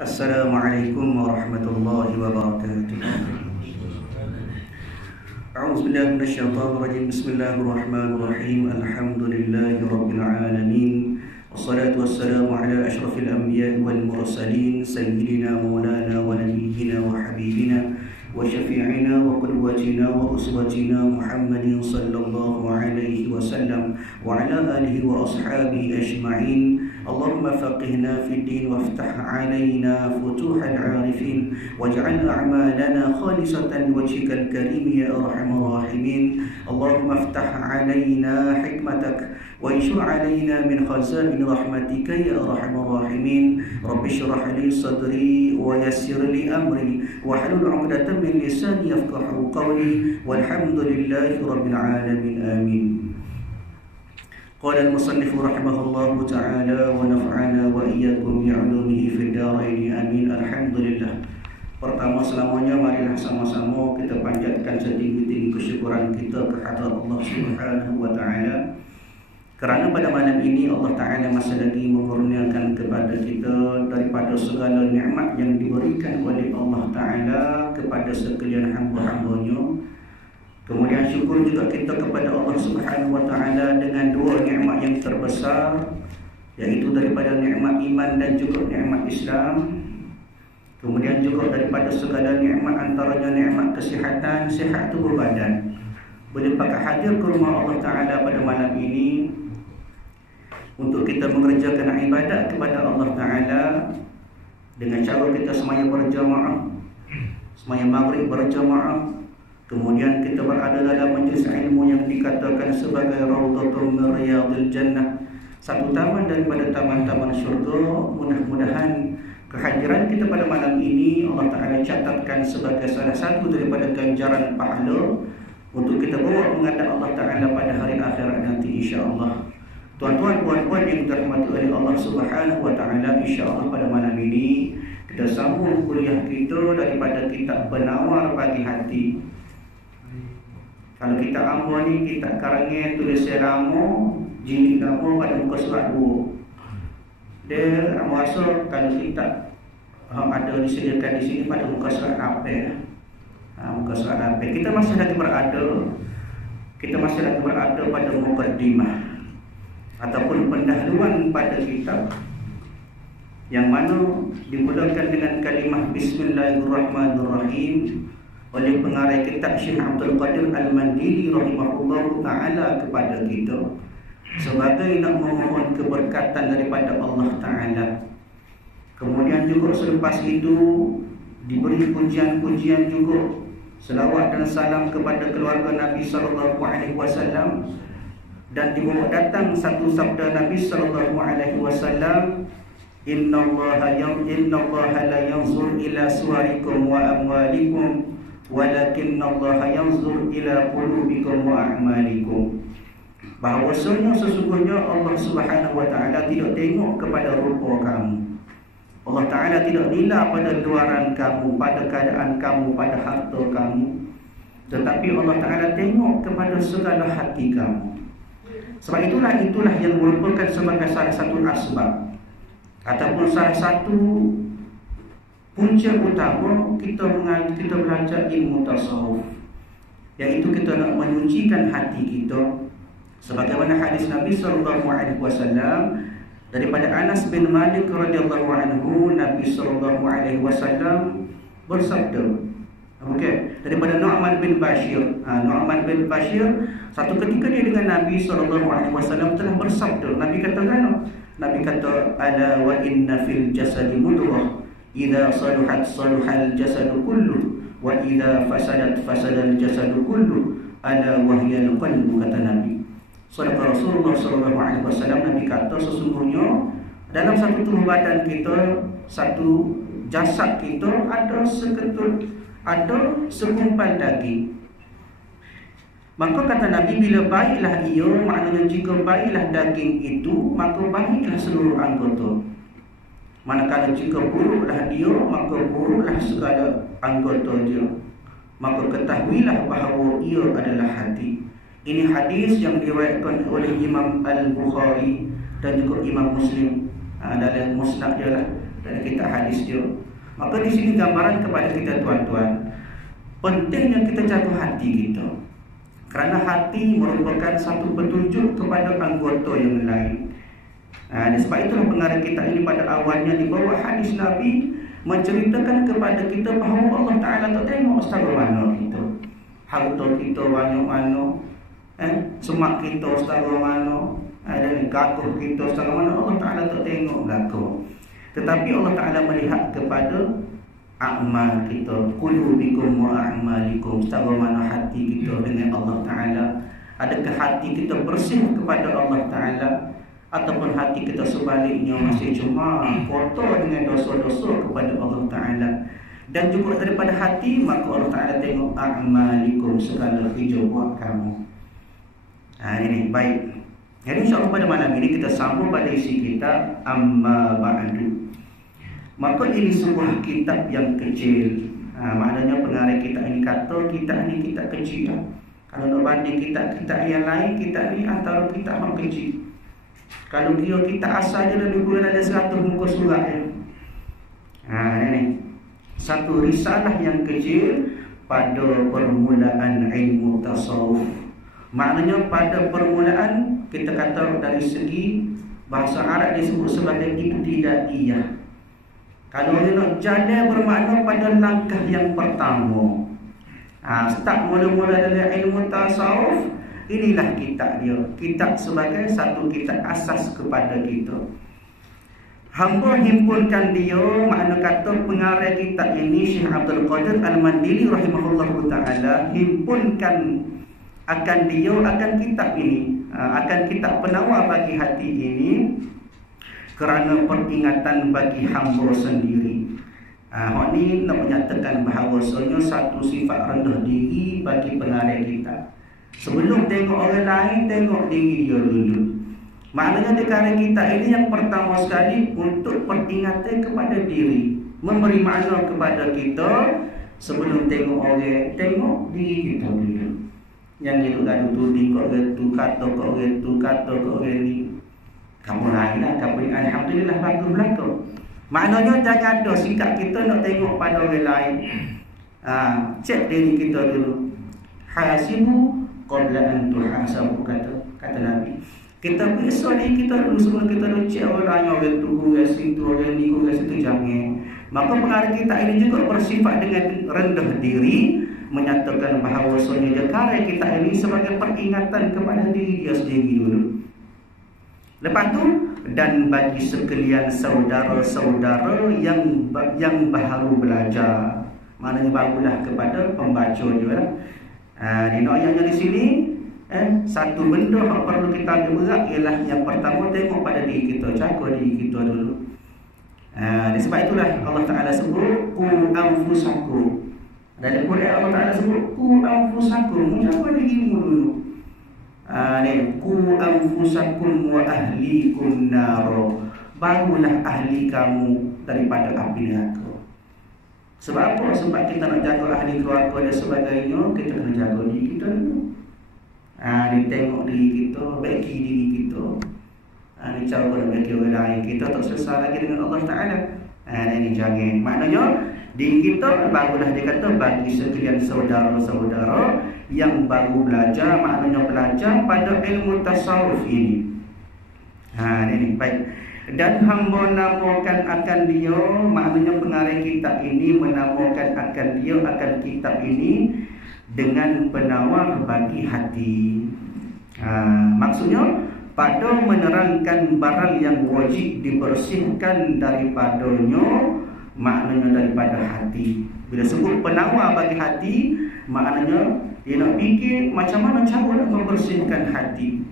Assalamualaikum warahmatullahi wabarakatuh. A'udzu billahi minasyaitonir rajim. Bismillahirrahmanirrahim. Alhamdulillahi rabbil alamin. Wassalatu wassalamu ala asyrafil anbiya'i wal mursalin sayyidina maulana wa nabiyyina wa habibina wa syafi'ina wa qudwatina wa uswatina Muhammadin sallallahu alaihi wasallam wa ala alihi wa ashabihi ajma'in. Allahumma faqihna fid din waftah alaina futuhal arifin waj'al a'malana khalisatan liwajhikal karim ya arhamar rahimin. Allahumma iftah alaina hikmatak wa inshur alaina min khazain rahmatika ya arhamar rahimin. Rabbi shrah li sadri wa yassir li amri wahlul 'uqdatam min lisani yafqahu qawli walhamdulillahi rabbil alamin. Amin. Qala al-musannif rahimahullahu ta'ala wa naf'ana wa iyyakum bi'ulumihi fid dharain amin. Alhamdulillah. Pertama selamanya marilah sama-sama kita panjatkan setinggi-tinggi kesyukuran kita kehadrat Allah Subhanahu wa taala. Kerana pada malam ini Allah Taala masih lagi mengurniakan kepada kita daripada segala nikmat yang diberikan oleh Allah Taala kepada sekalian hamba-hambanya. Kemudian syukur juga kita kepada Allah Subhanahu wa taala dengan dua nikmat yang terbesar, yaitu daripada nikmat iman dan juga nikmat Islam. Kemudian juga daripada segala nikmat antaranya nikmat kesihatan, sihat tubuh badan. Boleh pakai hadir ke rumah Allah Taala pada malam ini untuk kita mengerjakan ibadat kepada Allah Taala dengan cara kita semaya berjamaah, semaya maghrib berjamaah. Kemudian kita berada dalam majlis ilmu yang dikatakan sebagai Raudhatun min Riyadil Jannah, satu taman daripada taman-taman syurga. Mudah-mudahan kehadiran kita pada malam ini Allah Ta'ala catatkan sebagai salah satu daripada ganjaran pahala untuk kita bawa menghadap Allah Ta'ala pada hari akhirat nanti insya-Allah. Tuan-tuan, puan-puan yang dirahmati oleh Allah Subhanahu wa taala, insya-Allah pada malam ini kita sambung kuliah kita daripada kitab Penawar Pagi Hati. Kalau kita ambil ni, kita karangnya tulis lama, jilid lama pada muka surat 2. Dia rasa kalau kita ada disediakan di sini pada muka surat 8. Muka surat 8. Kita masih lagi berada pada mukaddimah ataupun pendahuluan pada kitab, yang mana dimulakan dengan kalimah Bismillahirrahmanirrahim oleh pengarang kitab Syekh Abdul Qadir Al-Mandili rahimahullahu ta'ala kepada kita sebagai nak memohon keberkatan daripada Allah Ta'ala. Kemudian juga selepas itu diberi pujian-pujian juga, selawat dan salam kepada keluarga Nabi sallallahu alaihi wasallam, dan dibawa datang satu sabda Nabi sallallahu alaihi wasallam, Innallaha la yanzur ila suwarikum wa amwalikum walakinnallaha yanzur ila qulubikum wa a'malikum. Bahawasanya sesungguhnya Allah Subhanahu wa taala tidak tengok kepada rupa kamu. Allah Taala tidak nilai pada luaran kamu, pada keadaan kamu, pada harta kamu, tetapi Allah Taala tengok kepada segala hati kamu. Sebab itulah yang merupakan sebagai salah satu asbab ataupun salah satu punca utama kita belajar ilmu tasawuf, iaitu kita nak menyucikan hati kita. Sebagaimana hadis Nabi sallallahu alaihi wasallam daripada Anas bin Malik radhiyallahu anhu, Nabi sallallahu alaihi wasallam bersabda, daripada Nu'man bin Bashir. Nu'man bin Bashir satu ketika dia dengan Nabi sallallahu alaihi wasallam telah bersabda. Nabi kata, ala wa inna fil jasadi mudghah idza saluhat saluhal jasadu kullu wa idza fasadat fasadal jasadu kullu ala wahyal qalbu, kata Nabi. Saudara Rasulullah sallallahu alaihi wasallam, Nabi kata sesungguhnya dalam satu tubuh badan kita, satu jasad kita ada segumpal daging. Maka kata Nabi, bila baiklah ia, maknanya jika baiklah daging itu, maka baiklah seluruh anggota. Manakala jika buruklah dia, maka buruklah segala anggota dia. Maka ketahuilah bahawa ia adalah hati. Ini hadis yang diriwayatkan oleh Imam Al-Bukhari dan juga Imam Muslim dalam musnad dia lah. dari kitab hadis dia. Maka di sini gambaran kepada kita tuan-tuan, pentingnya kita jaga hati kita. Kerana hati merupakan satu petunjuk kepada anggota yang lain. Dan sebab itulah pengarang kita ini pada awalnya di bawah hadis Nabi menceritakan kepada kita bahawa Allah Ta'ala tak tengok secara mana kita, harta kita banyak mana, semak kita secara mana, dan gakuh kita secara mana, Allah Ta'ala tak tengok belakang. Tetapi Allah Ta'ala melihat kepada amal kita, qulubikum wa a'malikum, secara mana hati kita dengan Allah Ta'ala. Adakah hati kita bersih kepada Allah Ta'ala, ataupun hati kita sebaliknya masih cuma kotor dengan dosa-dosa kepada Allah Ta'ala. Dan juga daripada hati, maka Allah Ta'ala tengok a'malikum, segala hijau buat kamu. Ini baik. Jadi insyaAllah pada malam ini kita sambung pada isi kita amma ba'du. Maka ini sebuah kitab yang kecil. Maknanya pengarang kita ini kata kitab ini kitab kecil. Kalau nak banding kitab-kitab yang lain, kitab ini antara kitab yang kecil. Kalau kira kitab asal dia lebih kurang ada 100 muka surat ya. Ini satu risalah yang kecil pada permulaan ilmu tasawuf. Maknanya pada permulaan kita kata dari segi bahasa Arab disebut sebagai ibtidaiyah. Kalau dia nak jalan bermakna pada langkah yang pertama. Start mula-mula dalam ilmu tasawuf, inilah kitab dia. Kitab sebagai satu kitab asas kepada kita. Hamba himpunkan dia, makna kata pengarang kitab ini Syekh Abdul Qadir Al-Mandili rahimahullahu ta'ala himpunkan akan dia, akan kitab ini, akan kitab penawar bagi hati ini, kerana peringatan bagi hamba sendiri. Hak ni nak menyatakan bahawasanya satu sifat rendah diri bagi pengarang kita. Sebelum tengok orang lain, tengok diri dia dulu. Maknanya di karya kita ini yang pertama sekali untuk peringatan kepada diri, memberi makna kepada kita. Sebelum tengok orang, tengok diri kita dulu. Yang itu kan tuding kau tu, kata kau tu, kata kau ni. Kamu lain lah, kamu ni alhamdulillah bagus belakang. Maknanya jangan ada sikap kita nak tengok pada orang lain. Cek diri kita dulu. Hasibu qabla an tuhasabu, kata Nabi. Kita periksa diri kita dulu sebelum kita nak cek orang lain, orang tu, orang situ, orang ni, orang situ, jangan. Maka pengarang kita ini juga bersifat dengan rendah diri, menyatakan bahawasanya dia karya kita ini sebagai peringatan kepada diri dia sendiri dulu. Lepas tu, dan bagi sekalian saudara-saudara yang baru belajar, maknanya barulah kepada pembaca juga. Di ayatnya di sini, satu benda yang perlu kita ambil berat ialah yang pertama tengok pada diri kita, jaga diri kita dulu. Sebab itulah Allah Ta'ala sebut ku anfusakum. Dalam Quran Allah Ta'ala sebut ku anfusakum, jaga dirimu dulu. Ku anfusakum wa ahlikum naro, barulah ahli kamu daripada api neraka. Sebab apa? Sebab kita nak jaga ahli keluarga dan sebagainya, kita kena jaga diri kita dulu. Tengok diri kita, baiki diri kita. Ni cara nak baiki orang lain, kita tak selesai lagi dengan Allah Ta'ala. Ini jangan. Maknanya diri kita barulah dia kata bagi sekalian saudara-saudara yang baru belajar, maknanya belajar pada ilmu tasawuf ini. Ini baik. Dan hamba namakan akan dia, maknanya pengarang kitab ini menamakan akan dia, akan kitab ini dengan penawar bagi hati. Maksudnya pada menerangkan barang yang wajib dibersihkan daripadanya, maknanya daripada hati. Bila sebut penawar bagi hati, maknanya dia nak fikir macam mana cara nak membersihkan hati.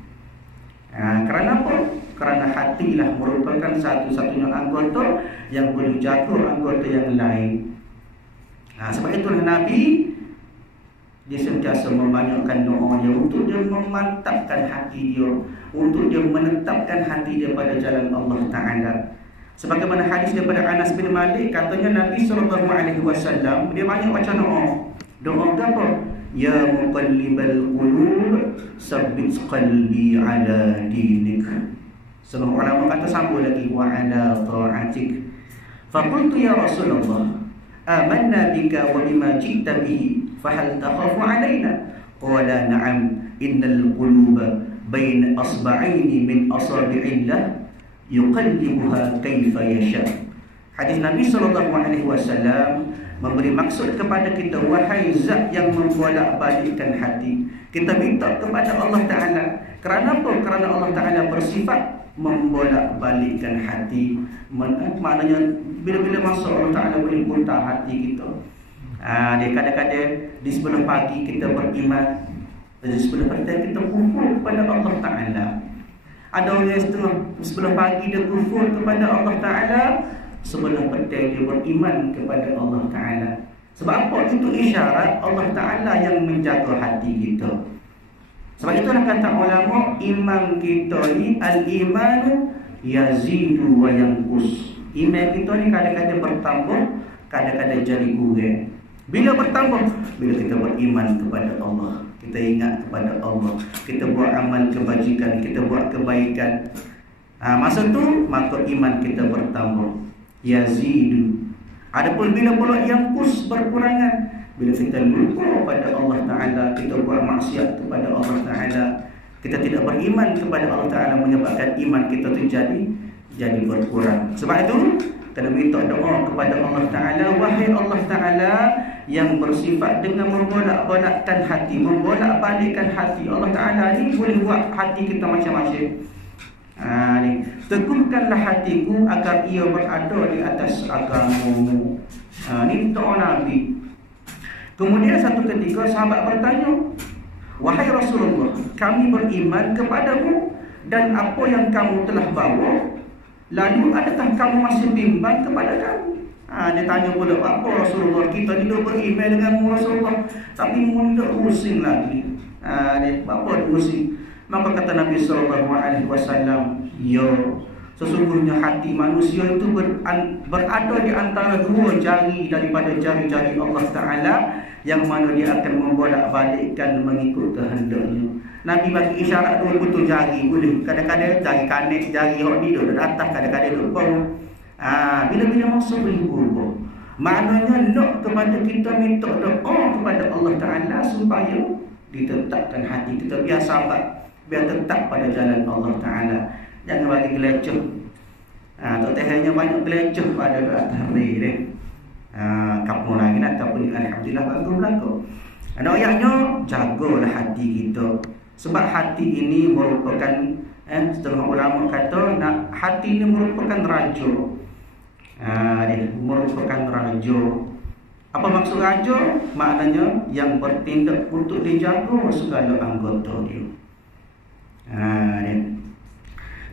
Kerana apa? Kerana hatilah merupakan satu-satunya anggota yang boleh jaga anggota yang lain. Sebab itulah Nabi dia sentiasa membanyakkan doa dia untuk dia memantapkan hati dia, untuk dia menetapkan hati dia pada jalan Allah Ta'ala. Sebagaimana hadis daripada Anas bin Malik, katanya Nabi SAW dia banyak baca doa. Doa apa? Ya muqallibal qulub, sabbit qalbi ala dinik. Semua ulama kata sambung lagi wa ala ta'atik. Faqultu ya Rasulullah, amanna bika wa bima ji'ta bihi, fahal takhafu alaina? Qala na'am, innal quluba baina asba'aini min asabi'illah yuqallibuha kaifa yasha. Hadis Nabi SAW memberi maksud kepada kita, wahai zat yang membolak-balikkan hati, kita minta kepada Allah Ta'ala. Kerana apa? Kerana Allah Ta'ala bersifat membolak-balikkan hati. Maknanya bila-bila masa Allah Ta'ala boleh putar hati kita. Dia kadang-kadang di sebelum pagi kita beriman, di sebelum petang kita kufur kepada Allah Ta'ala. Ada orang yang setengah sebelum pagi dia kufur kepada Allah Ta'ala, sebelum petang dia beriman kepada Allah Ta'ala. Sebab apa? Itu isyarat Allah Ta'ala yang menjaga hati kita. Sebab itulah kata ulama, iman kita ni al-imanu yazidu wa yanqus. Iman kita ni kadang-kadang bertambah, kadang-kadang jadi kurang. Bila bertambah? Bila kita beriman kepada Allah, kita ingat kepada Allah, kita buat amal kebajikan, kita buat kebaikan. Masa tu maka iman kita bertambah, yazidu. Adapun bila pula yanqus, berkurangan, bila kita lupa pada Allah Ta'ala, kita buat maksiat kepada Allah Ta'ala, kita tidak beriman kepada Allah Ta'ala, menyebabkan iman kita tu jadi berkurang. Sebab itu kena minta doa kepada Allah Ta'ala. Wahai Allah Ta'ala yang bersifat dengan membolak-balikkan hati, membolak-balikkan hati, Allah Ta'ala ni boleh buat hati kita macam-macam. Teguhkanlah hatiku agar ia berada di atas agamamu. Ini doa Nabi. Kemudian satu ketika sahabat bertanya, wahai Rasulullah, kami beriman kepadamu dan apa yang kamu telah bawa, lalu adakah kamu masih bimbang kepada kami? Dia tanya pula, apa Rasulullah, kita ni dah beriman denganmu Rasulullah, tapi mula pusing lagi. Apa pusing? Maka kata Nabi SAW, ya, sesungguhnya hati manusia itu berada di antara dua jari daripada jari-jari Allah Ta'ala, yang mana dia akan membolak-balikkan mengikut kehendaknya. Nabi bagi isyarat dua betul jari boleh. Kadang-kadang jari kanan, jari hok ni duduk atas, kadang-kadang duduk bawah. Bila-bila masa boleh berubah. Maknanya nak kepada kita minta doa kepada Allah Ta'ala supaya ditetapkan hati kita, biar sabar, biar tetap pada jalan Allah Ta'ala. Jangan bagi geleceh. Tak hanya banyak geleceh pada atas hari ni. Kapur lagi nak, tapi alhamdulillah bagus berlaku. Ayatnya, jagalah hati kita. Sebab hati ini merupakan, setengah ulama kata, hati ini merupakan raja. Merupakan raja. Apa maksud raja? Maknanya yang bertindak untuk dijaga segala anggota dia.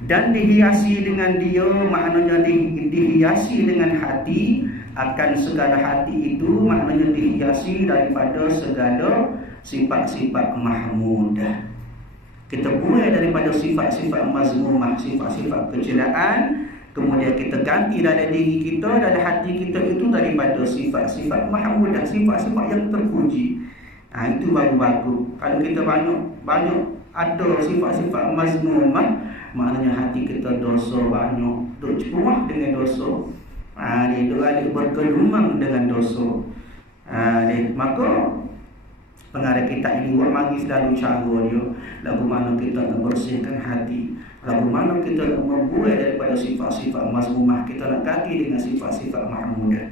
Dan dihiasi dengan dia, maknanya dihiasi dengan hati, akan segala hati itu, maknanya dihiasi daripada segala sifat-sifat mahmudah. Kita buang daripada sifat-sifat mazmumah, sifat-sifat kecelaan, kemudian kita ganti dalam diri kita, dalam hati kita itu daripada sifat-sifat mahmudah, sifat-sifat yang terpuji. Itu baru bagus. Kalau kita banyak ada sifat-sifat mazmumah, maknanya hati kita dosa banyak, duk cepuah dengan dosa. Dia duk bergelumang dengan dosa. Maka pengarah kita ini buat mari selalu cara dia, lagu mana kita nak bersihkan hati, lagu mana kita nak membuat daripada sifat-sifat mazmumah, kita nak ganti dengan sifat-sifat mahmudah.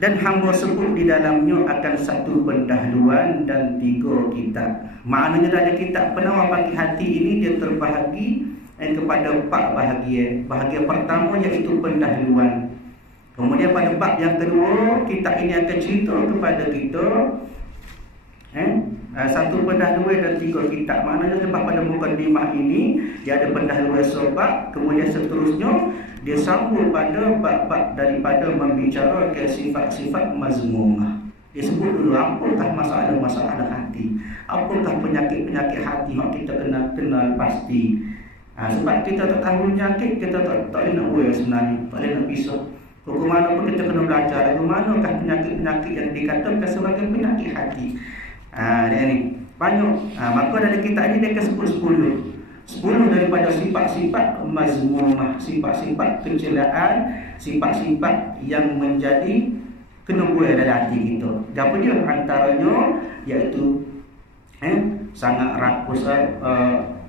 Dan hamba sebut di dalamnya akan satu pendahuluan dan 3 kitab. Maknanya dalam kitab penawar bagi hati ini dia terbahagi kepada 4 bahagian. Bahagian pertama iaitu pendahuluan. Kemudian pada bab yang kedua, kitab ini akan cerita kepada kita satu pendahuluan dan 3 kitab. Maknanya lepas pada mukadimah ini dia ada pendahuluan sebab, kemudian seterusnya dia sambung pada bab-bab daripada membicarakan sifat-sifat mazmumah. Dia sebut dulu apakah masalah-masalah hati, apakah penyakit-penyakit hati yang kita kenal pasti. Sebab kita tak tahu penyakit, kita tak boleh nak buat sebenarnya, tak boleh nak pisah. Bagaimana pun kita kena belajar bagaimanakah penyakit-penyakit yang dikatakan sebagai penyakit hati. Dia ni banyak. Maka dalam kitab ini dia akan sebut 10 10 daripada sifat-sifat mazmumah, sifat-sifat kecelaan, sifat-sifat yang menjadi kena buai dalam hati kita. Apa dia? Antaranya iaitu sangat rakus,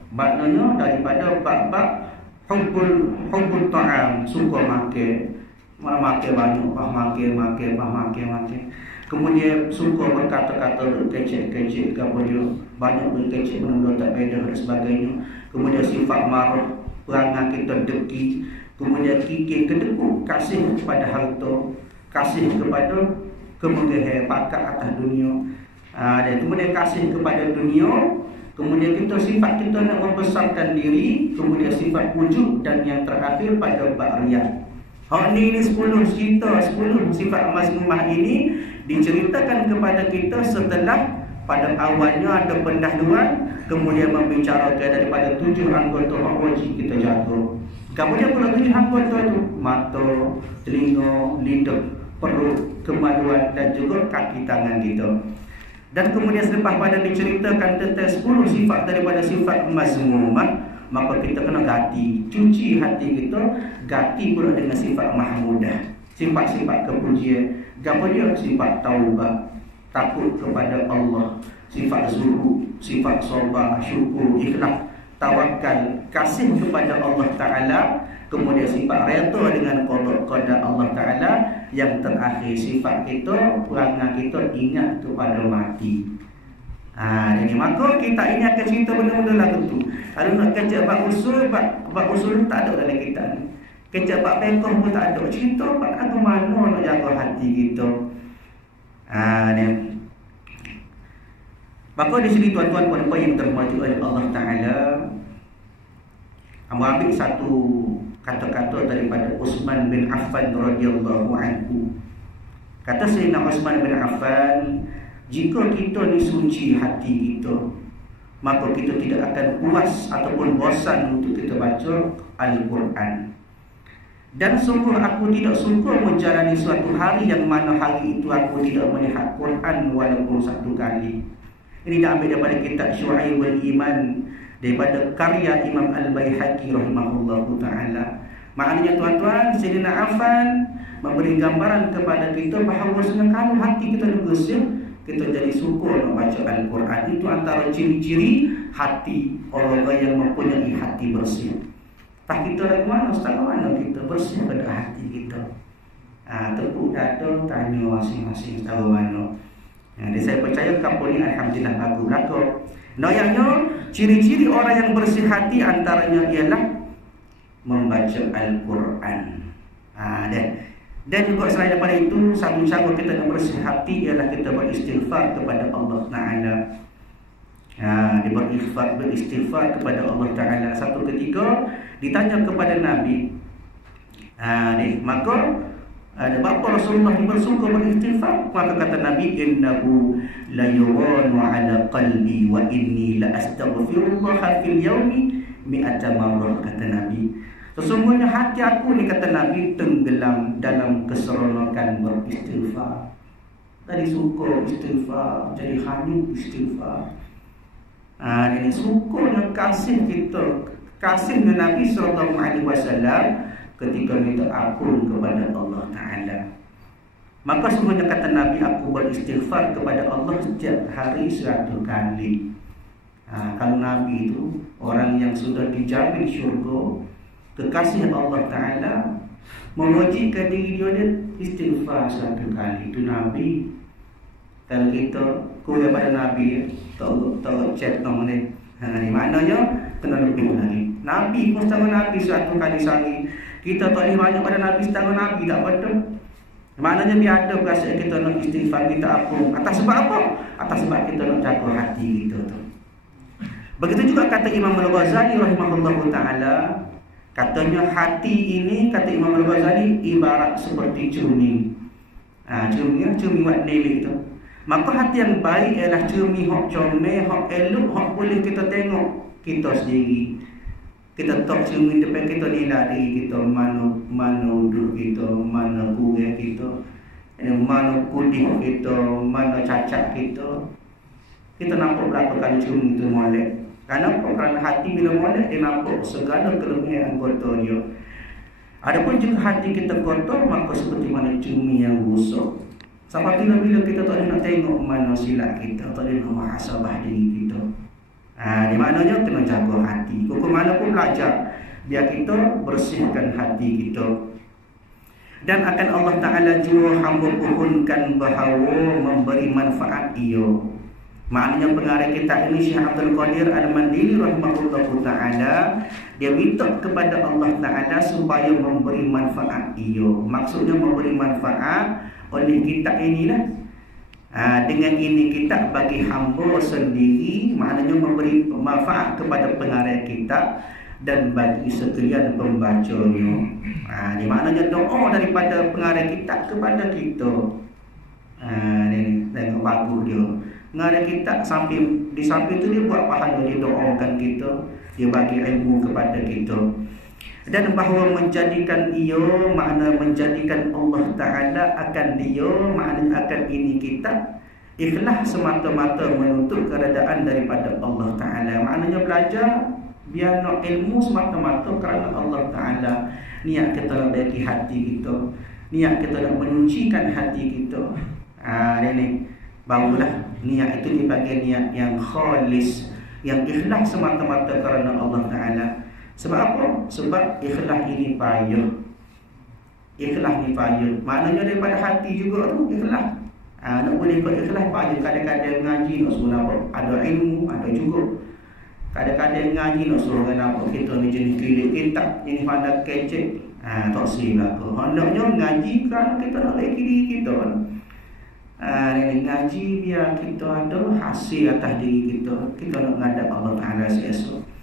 maknanya daripada bab-bab hubbul ta'am, suka makan. Makan banyak, makan. Kemudian suka berkata-kata kecil-kecil, apa dia? Banyak berkecil benda tak beda dan sebagainya. Kemudian sifat marah, perangai kita deki. Kemudian kikir kedekut, kasih kepada harta, kasih kepada kemegahan pakat atas dunia. Dan kemudian kasih kepada dunia. Kemudian kita sifat kita nak membesarkan diri. Kemudian sifat wujud. Dan yang terakhir pada bab riya. Ini 10 cerita, 10 sifat mazmumah ini diceritakan kepada kita setelah pada awalnya ada pendahuluan, kemudian membicarakan daripada 7 anggota yang wajib kita jaga. Kemudian pula 7 anggota itu mata, telinga, lidah, perut, kemaluan dan juga kaki tangan kita. Dan kemudian selepas pada diceritakan tentang 10 sifat daripada sifat mazmumah, maka kita kena ganti, cuci hati kita, ganti pula dengan sifat mahmudah, sifat-sifat kepujian. Apa dia? Sifat taubat, takut kepada Allah, sifat zuhud, sifat sabar, syukur, ikhlas, tawakal, kasih kepada Allah Ta'ala. Kemudian sifat redha dengan qada Allah Ta'ala. Yang terakhir sifat kita, perangai kita ingat kepada mati. Jadi maka kita ini akan cerita benda-benda lagu tu. Kalau nak kecek bab usul tak ada dalam kita ni. Kecek bab pekoh pun tak ada. Cerita bab aku mana nak jaga hati kita. Ni. Maka di sini tuan-tuan puan-puan yang terhormati oleh Allah Ta'ala, ambil satu kata-kata daripada Utsman bin Affan radhiyallahu anhu. Kata Sayyidina Utsman bin Affan, jika kita disunci hati kita, maka kita tidak akan puas ataupun bosan untuk kita baca Al-Quran. Dan sungguh aku tidak suka menjalani suatu hari yang mana hari itu aku tidak melihat Quran walaupun satu kali. Ini diambil daripada kitab Syu'aibul Iman, daripada karya Imam Al-Baihaqi rahimahullahu ta'ala. Maknanya tuan-tuan, Sayyidina Affan memberi gambaran kepada kita bahawa kalau hati kita bersih, kita jadi suka nak baca Al-Quran. Itu antara ciri-ciri hati orang yang mempunyai hati bersih. Tak kita lagi mana, setakat mana kita bersih pada hati kita. Tepuk dada, tanya masing-masing setakat mana. Jadi saya percaya kampung ni alhamdulillah bagus belakang. Noyaknya ciri-ciri orang yang bersih hati antaranya ialah membaca Al-Quran. Dan juga selain daripada itu, satu cara kita nak bersih hati ialah kita beristighfar kepada Allah Ta'ala. Dia beristighfar kepada Allah Ta'ala. Satu ketika ditanya kepada Nabi, maka bapa Rasulullah bersuka beristighfar. Maka kata Nabi, innahu la yuranu ala qalbi wa inni la astaghfirullah fil yaumi mi'ata marrah. Kata Nabi, sesungguhnya hati aku ni, kata Nabi, tenggelam dalam keseronokan beristighfar. Tadi suka istighfar, jadi hanyut istighfar. Jadi sukunya kasih kita, kasihnya Nabi SAW ketika minta ampun kepada Allah Ta'ala. Maka sungguhnya kata Nabi, aku beristighfar kepada Allah setiap hari 100 kali. Kalau Nabi itu orang yang sudah dijamin syurga, kekasih Allah Ta'ala, mewajibkan diri dia istighfar 100 kali. Itu Nabi. Kalau kita kuliah pada Nabi, tak cek tong ni. Maknanya kena lebih lagi. Nabi pun setengah Nabi 100 kali sehari. Kita tak boleh banyak pada Nabi setengah Nabi, tak betul. Maknanya biar ada perasaan kita nak istighfar, kita apa? Atas sebab apa? Atas sebab kita nak jaga hati kita tu. Begitu juga kata Imam Al-Ghazali rahimahullahu ta'ala, katanya hati ini, kata Imam Al-Ghazali, ibarat seperti cermin. Cermin buat nelik tu. Maka hati yang baik ialah cermin hak comel, hak elok, hak boleh kita tengok kita sendiri. Kita tak cermin depan kita nilai diri kita, mana uduk kita, mana kurang kita, mana kudih kita, mana cacat kita. Kita nampak berapa kali cermin itu molek. Kenapa? Kerana hati bila molek dia nampak segala kelebihan anggota dia. Adapun jika hati kita kotor, maka seperti mana cumi yang busuk. Sampai bila-bila kita tak nak tengok mana silap kita, tak nak muhasabah diri kita. Di maknanya kena jaga hati. Kok mana pun belajar, biar kita bersihkan hati kita. Dan akan Allah Ta'ala jua hamba pohonkan bahawa memberi manfaat ia. Maknanya pengarang kitab ini Syekh Abdul Qadir Al-Mandili rahimahullahu ta'ala, dia minta kepada Allah Ta'ala supaya memberi manfaat ia. Maksudnya memberi manfaat oleh kitab inilah. Dengan ini kita bagi hamba sendiri, maknanya memberi manfaat kepada pengarang kitab dan bagi sekalian pembacanya. Ini maknanya doa daripada pengarang kitab kepada kita. Ini tengok bagus dia. Pengarang kitab di samping itu dia buat pahala, dia doakan kita, dia bagi ilmu kepada kita. Dan bahawa menjadikan ia, makna menjadikan Allah Ta'ala akan dia, maknanya akan ini kita ikhlas semata-mata menuntut keredaan daripada Allah Ta'ala. Maknanya belajar biar nak ilmu semata-mata kerana Allah Ta'ala. Niat kita nak bagi hati kita, niat kita nak menyucikan hati kita. Ini barulah niat itu dibagi niat yang khalis, yang ikhlas semata-mata kerana Allah Ta'ala. Sebab apa? Sebab ikhlas ini payah. Ikhlas ni payah. Maknanya daripada hati juga tu ikhlas. Nak boleh buat ikhlas payah. Kadang-kadang ngaji nak suruh apa? Ada ilmu, ada juga. Kadang-kadang ngaji nak suruh kenapa kita ni jenis kilik kitab, jenis pandang kecek. Tak silap ke. Hendaknya ngaji kerana kita nak baik diri kita. Ngaji biar kita ada hasil atas diri kita. Kita nak menghadap Allah Ta'ala esok.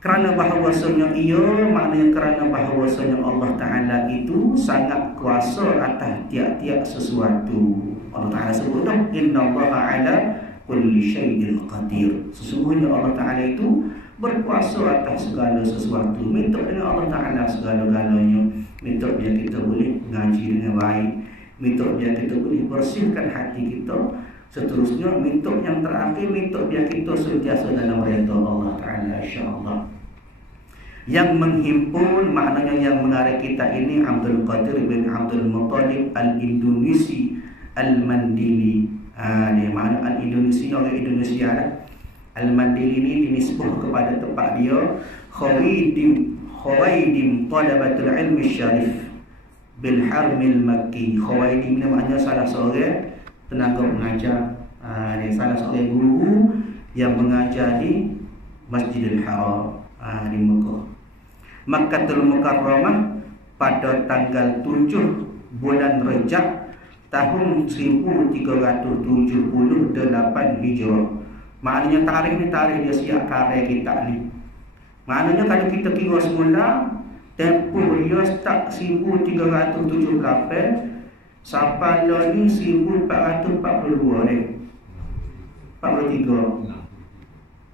Kerana bahawasanya ia, maknanya kerana bahawasanya Allah Ta'ala itu sangat kuasa atas tiap-tiap sesuatu. Allah Ta'ala sebut dah, innallaha ala kulli syai'in qadir. Sesungguhnya Allah Ta'ala itu berkuasa atas segala sesuatu. Minta dengan Allah Ta'ala segala-galanya. Minta biar kita boleh ngaji dengan baik, minta biar kita boleh bersihkan hati kita. Seterusnya minta yang terakhir, minta biar kita sentiasa dalam redha Allah Ta'ala, insya-Allah. Yang menghimpun, maknanya yang mengarang kita ini Abdul Qadir bin Abdul Muttalib Al-Indonesi Al-Mandili. Dia makna Al-Indonesi, orang Indonesia lah. Al-Mandili ini dinisbah kepada tempat dia Khawaidim Talabatul Ilmi Syarif bil Harmil Makki. Khawaidim ni maknanya salah seorang tenaga mengajar. Dia salah seorang guru yang mengajar di Masjidil Haram di Mekah. Makkatul Mukarramah pada tanggal 7 bulan Rejab tahun 1378 Hijrah. Maknanya tarikh ni tarikh dia siap karya kita ni. Maknanya kalau kita kira semula, tempoh dia start 1378 sampai lah ni 1442 ni. 43.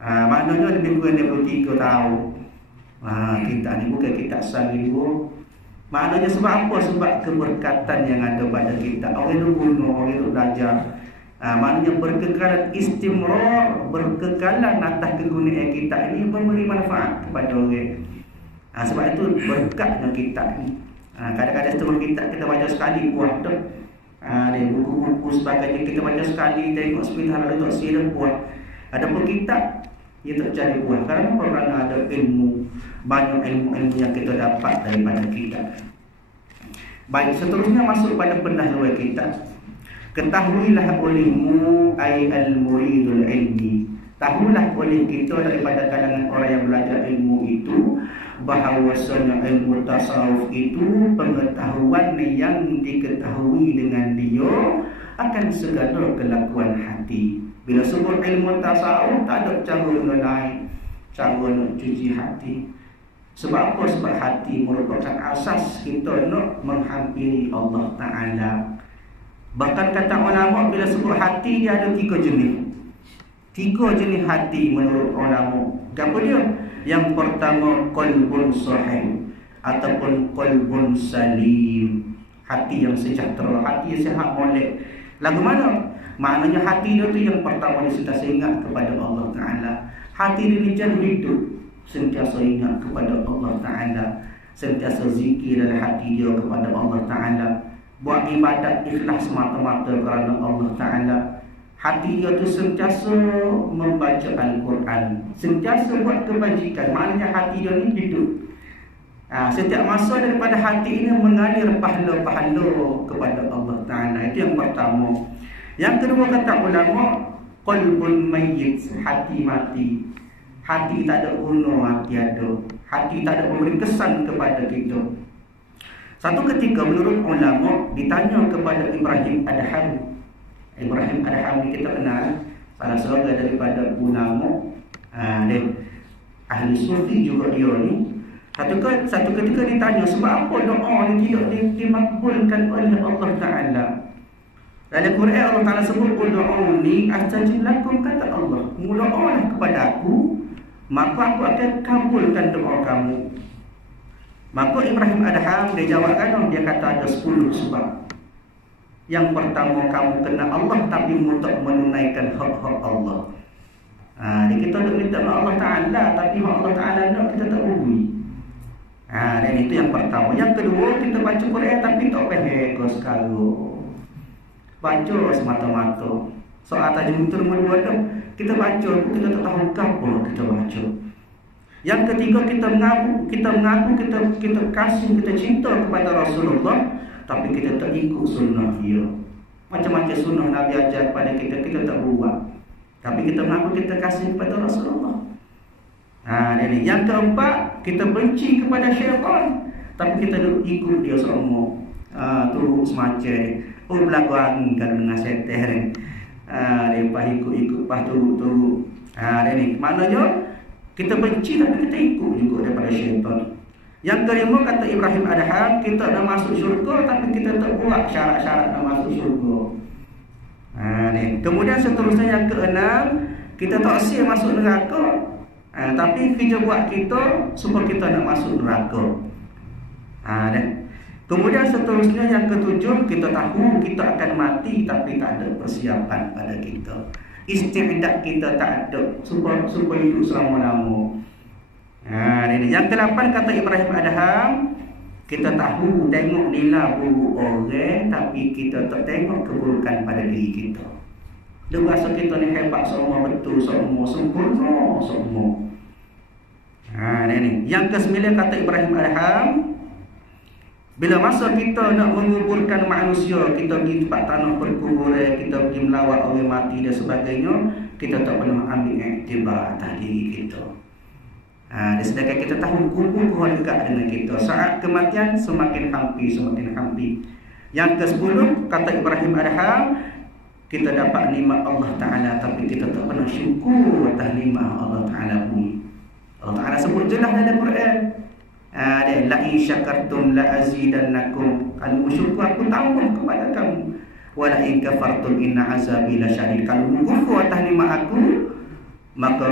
Maknanya lebih kurang 23 tahun. Kita ni bukan kita sanggup. Maknanya sebab apa? Sebab keberkatan yang ada pada kita. Orang itu guna, orang itu belajar. Maknanya berkekalan istimrar, berkekalan atas kegunaan kita ini memberi manfaat kepada orang. Sebab itu berkatnya kita ni. Kadang-kadang setengah kita baca sekali puas tu. Buku-buku sebagainya kita baca sekali, tengok sebentar ada tak silap puas. Adapun kita dia tak cari puas. Kerana ada ilmu, banyak ilmu-ilmu yang kita dapat daripada kita. Baik, seterusnya masuk pada pendahuluan kita. Ketahuilah olehmu ay al-muridul ilmi. Tahulah oleh kita daripada kalangan orang yang belajar ilmu itu, bahawasanya ilmu tasawuf itu pengetahuan yang diketahui dengan dia akan segala kelakuan hati. Bila sebut ilmu tasawuf, tak ada cara lain, cara nak cuci hati. Sebab apa? Sebab hati merupakan asas kita nak menghampiri Allah Ta'ala. Bahkan kata ulama, bila sebut hati dia ada 3 jenis. 3 jenis hati menurut ulama. Apa dia? Yang pertama qalbun sahih ataupun qalbun salim. Hati yang sejahtera, hati yang sihat molek. Lagu mana? Maknanya hati dia tu yang pertama dia sentiasa ingat kepada Allah Ta'ala. hati ini jadi hidup, sentiasa ingat kepada Allah Ta'ala, sentiasa zikir dalam hati dia kepada Allah Ta'ala, buat ibadat ikhlas semata-mata kerana Allah Ta'ala. Hati dia tu sentiasa membaca Al-Quran, sentiasa buat kebajikan. Maknanya hati dia ni hidup. Setiap masa daripada hati ini mengalir pahala-pahala kepada Allah Ta'ala. Itu yang pertama. Yang kedua kata ulama, qalbun mayyit, hati mati. Hati tak ada guna, hati ada. Hati tak ada memberi kesan kepada kita. Satu ketika menurut ulama ditanya kepada Ibrahim Adham. Ibrahim Adham ni kita kenal, salah seorang daripada ulama dan ahli sufi juga dia ni. Satu ketika ditanya sebab apa doa ni tidak dimakbulkan oleh Allah Ta'ala. Dalam Quran Allah Ta'ala sebut ud'uni astajib lakum, kata Allah, doalah kepada aku maka aku akan kabulkan doa kamu. Maka Ibrahim Adham dia jawabkan, dia kata ada 10 sebab. Yang pertama, kamu kenal Allah tapi untuk menunaikan hak-hak Allah. Jadi kita nak minta Allah Ta'ala tapi hak Allah Ta'ala nak kita tak beri. Dan itu yang pertama. Yang kedua, kita baca Quran tapi tak faham sekali. Baca semata-mata. Soal tajuk nomor 2 tu, kita baca, kita tak tahu apa kita baca. Yang ketiga, kita mengaku kita kasih, kita cinta kepada Rasulullah tapi kita tak ikut sunnah dia. Macam-macam sunnah Nabi ajar kepada kita, kita tak buat. Tapi kita mengaku kita kasih kepada Rasulullah. Jadi yang keempat, kita benci kepada syaitan tapi kita ikut dia semua. Turut semacam berlaku angin kalau dengan syaitan. Dia ikut, pas turut. Ini maknanya kita benci tapi kita ikut juga daripada syaitan. Yang kelima kata Ibrahim Adham, kita nak masuk syurga tapi kita tak buat syarat-syarat nak masuk syurga. Kemudian seterusnya yang keenam, kita tak sia masuk neraka, tapi kerja buat kita supaya kita nak masuk neraka. Kemudian seterusnya yang ketujuh, kita tahu kita akan mati tapi tak ada persiapan pada kita. Isti'dad kita tak ada supaya hidup selama-lama. Ini yang ke-8 kata Ibrahim Adham, kita tahu tengok nilai buruk orang tapi kita tak tengok keburukan pada diri kita. Dia rasa kita ni hebat semua, betul semua, sempurna semua. Ini yang ke-9 kata Ibrahim Adham, bila masa kita nak menguburkan manusia, kita pergi tempat tanah perkuburan, kita pergi melawat orang mati dan sebagainya, kita tak pernah ambil iktibar atas diri kita. Sedangkan kita tahu kubur dekat dengan kita. Saat kematian semakin hampir. Yang ke-10 kata Ibrahim Adham, kita dapat nikmat Allah Ta'ala tapi kita tak pernah syukur atas nikmat Allah Ta'ala pun. Allah Ta'ala sebut jelas dalam Quran, la in syakartum la azidannakum, kalau bersyukur aku tambah kepada kamu, wa la in kafartum inna azabi lasyadid, kalau mengkufur atas nikmat aku maka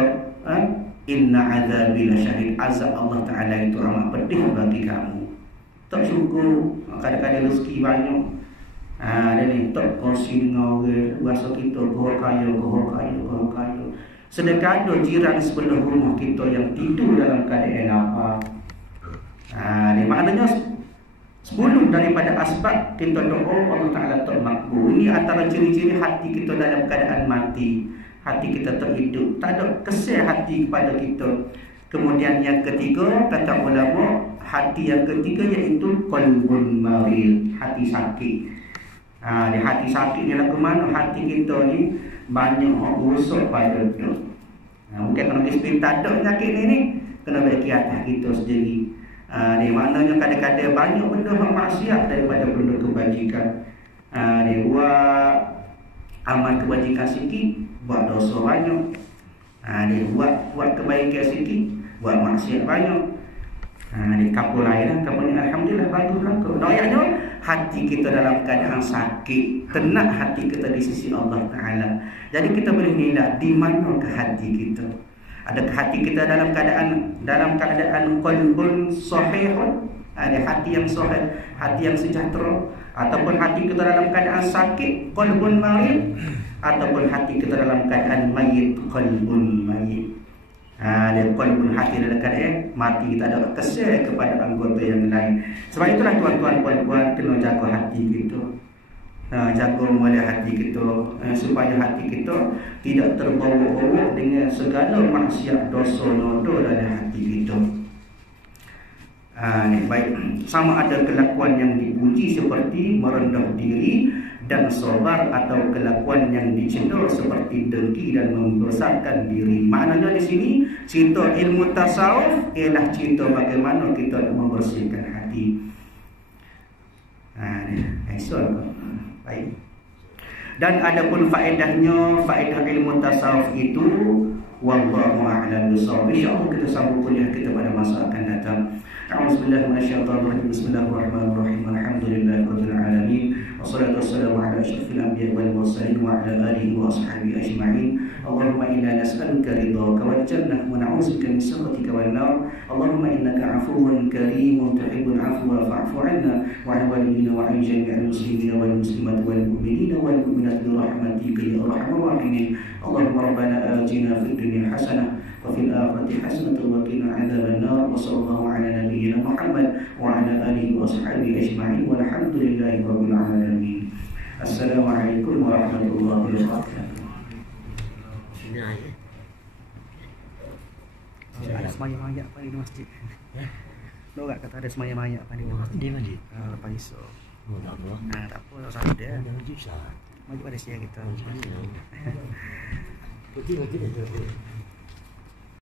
inna azabi lasyadid, azab Allah Ta'ala itu amat pedih bagi kamu. Tak syukur, kadang-kadang rezeki banyak, dan ni tak kongsi dengan orang, rasa kita kaya. Sedangkan ada jiran sebelah rumah kita yang tidur dalam keadaan lapar. Ini maknanya 10 daripada asbab kita doa Allah Ta'ala tak makbul. Ini antara ciri-ciri hati kita dalam keadaan mati. Hati kita tak hidup, tak ada kesih hati kepada kita. Kemudian yang ketiga kata ulama, hati yang ketiga iaitu qalbun marid, hati sakit. Di hati sakit ni lah ke mana hati kita ni banyak rosak pada dia. Mungkin kalau kita tak ada penyakit ni kena bagi atas kita sendiri. Di maknanya kadang-kadang banyak benda maksiat daripada benda kebajikan. Dia buat amal kebajikan sikit, buat dosa banyak. Dia buat kebaikan sikit, buat maksiat banyak. Dia kapul lain lah, kapul ni alhamdulillah baguslah. Doanya hati kita dalam keadaan sakit, tenang hati kita di sisi Allah Ta'ala. Jadi kita boleh nilai di mana ke hati kita. Adakah hati kita dalam keadaan qalbun sahihun, ada hati yang sahih, hati yang sejahtera, ataupun hati kita dalam keadaan sakit, qalbun marid, ataupun hati kita dalam keadaan mayit, qalbun mayit. Dia qalbun hati dekat mati, kita ada kesal kepada anggota yang lain. Sebab itulah tuan-tuan puan-puan kena jaga hati kita. Jaga mulai hati kita supaya hati kita tidak terbawa-bawa dengan segala maksiat dosa noda dalam hati kita. Baik, sama ada kelakuan yang dipuji seperti merendah diri dan sabar, atau kelakuan yang dicela seperti dengki dan membesarkan diri. Maknanya di sini cerita ilmu tasawuf ialah cerita bagaimana kita membersihkan hati. Baik. Dan adapun faedahnya, faedah ilmu tasawuf itu wallahu a'lam bishawab. Insyaallah kita sambung kuliah kita pada masa akan datang. A'udzubillahi minasyaitonirrajim. Bismillahirrahmanirrahim. Alhamdulillahirabbil alamin. Wassalatu wassalamu ala asyrafil anbiya'i wal mursalin wa ala alihi wa ashabihi ajma'in. Allahumma inna nas'aluka ridhaka wal jannah wa na'udzubika min sakhatika wan nar. Allahumma innaka 'afuwwun karimun tuhibbul 'afwa fa'fu 'anna wa 'an walidina wa 'an jami'il muslimina wal muslimat wal mu'minina wal mu'minat bi rahmatika ya arhamar rahimin. Allahumma rabbana atina fid dunya hasanah wa fil akhirati hasanah wa qina 'adzaban nar. Wa sallallahu 'ala nabiyyina Muhammad wa 'ala alihi wa sahbihi ajma'in walhamdulillahi rabbil alamin. Assalamualaikum warahmatullahi wabarakatuh. Ada semaya-maya apa di masjid? Lo gak kata ada semaya-maya apa di masjid? Di masjid? Lepas isu. Tak apa. Tak apa, tak usah ada. Maju pada siang kita. Betul.